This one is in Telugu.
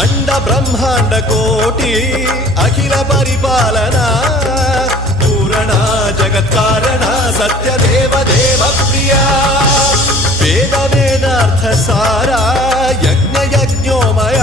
అండ బ్రహ్మాండ కోటి అఖిల పరిపాలన పూరణ జగత్కారణ సత్యదేవ దేవ ప్రియ వేద వేదార్థ సారా యజ్ఞ యజ్ఞోమయ